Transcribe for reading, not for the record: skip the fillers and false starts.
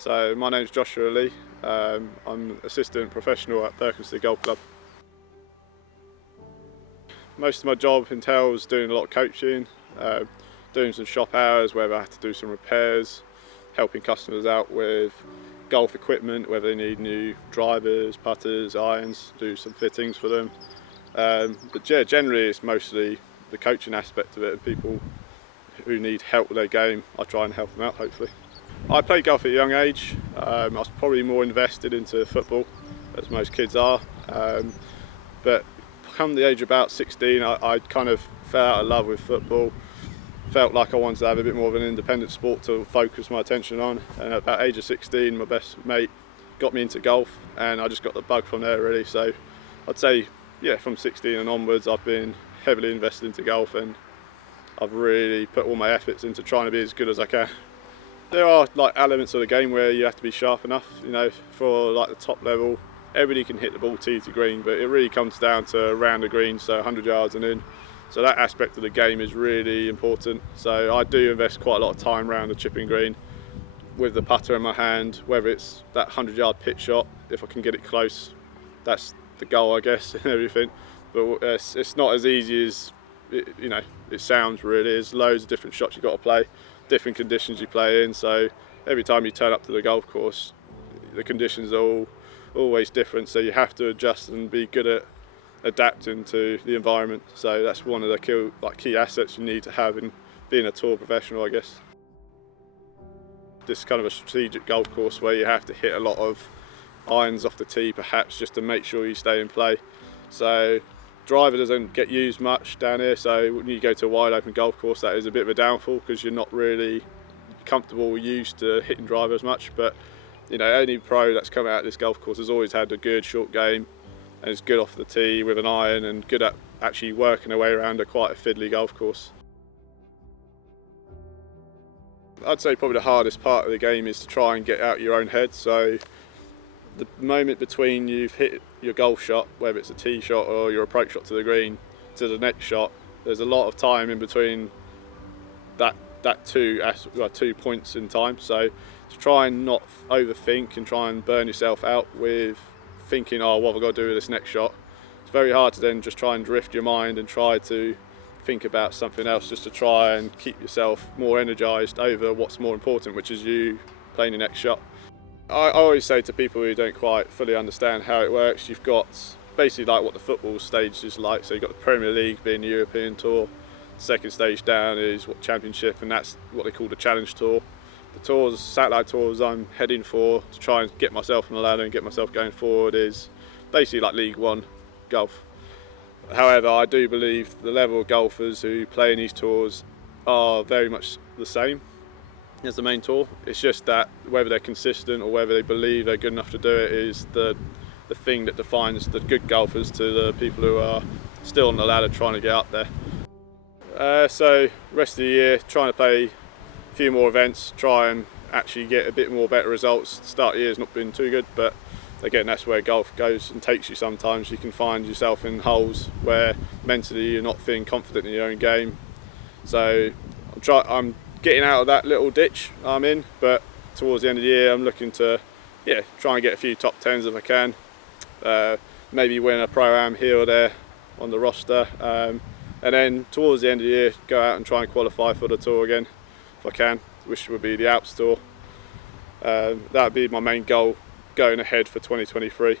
So my name's Joshua Lee. I'm assistant professional at Berkhamsted Golf Club. Most of my job entails doing a lot of coaching, doing some shop hours, whether I have to do some repairs, helping customers out with golf equipment, whether they need new drivers, putters, irons, do some fittings for them. But yeah, generally it's mostly the coaching aspect of it, and people who need help with their game, I try and help them out, hopefully. I played golf at a young age. I was probably more invested into football, as most kids are. But come the age of about 16, I kind of fell out of love with football. Felt like I wanted to have a bit more of an independent sport to focus my attention on. And at about age of 16, my best mate got me into golf, and I just got the bug from there, really. So I'd say, yeah, from 16 and onwards, I've been heavily invested into golf, and I've really put all my efforts into trying to be as good as I can. There are like elements of the game where you have to be sharp enough, you know, for like the top level. Everybody can hit the ball tee to green, but it really comes down to around the green, so 100 yards and in. So that aspect of the game is really important. So I do invest quite a lot of time around the chipping green with the putter in my hand, whether it's that 100-yard pitch shot, if I can get it close, that's the goal, I guess, and everything. But it's not as easy as it sounds, really. There's loads of different shots you've got to play, different conditions you play in. So every time you turn up to the golf course, the conditions are always different. So you have to adjust and be good at adapting to the environment. So that's one of the key assets you need to have in being a tour professional, I guess. This is kind of a strategic golf course where you have to hit a lot of irons off the tee, perhaps, just to make sure you stay in play. So driver doesn't get used much down here, so when you go to a wide open golf course, that is a bit of a downfall because you're not really comfortable or used to hitting driver as much. But you know, any pro that's come out of this golf course has always had a good short game and is good off the tee with an iron and good at actually working their way around quite a fiddly golf course. I'd say probably the hardest part of the game is to try and get out your own head. So the moment between you've hit your golf shot, whether it's a tee shot or your approach shot to the green, to the next shot, there's a lot of time in between that 2 points in time. So to try and not overthink and try and burn yourself out with thinking, oh, what have I got to do with this next shot? It's very hard to then just try and drift your mind and try to think about something else, just to try and keep yourself more energised over what's more important, which is you playing your next shot. I always say to people who don't quite fully understand how it works, you've got basically like what the football stage is like. So you've got the Premier League being the European Tour, second stage down is what Championship, and that's what they call the Challenge Tour. The tours, satellite tours I'm heading for to try and get myself on the ladder and get myself going forward is basically like League One golf. However, I do believe the level of golfers who play in these tours are very much the same as the main tour. It's just that whether they're consistent or whether they believe they're good enough to do it is the thing that defines the good golfers to the people who are still on the ladder trying to get up there. So rest of the year, trying to play a few more events, try and actually get a bit more better results. The start of the year has not been too good, but again, that's where golf goes and takes you sometimes. You can find yourself in holes where mentally you're not feeling confident in your own game. So I'm getting out of that little ditch I'm in, but towards the end of the year I'm looking to try and get a few top 10s if I can, maybe win a Pro-Am here or there on the roster, and then towards the end of the year go out and try and qualify for the tour again if I can, which would be the Alps Tour. That would be my main goal going ahead for 2023.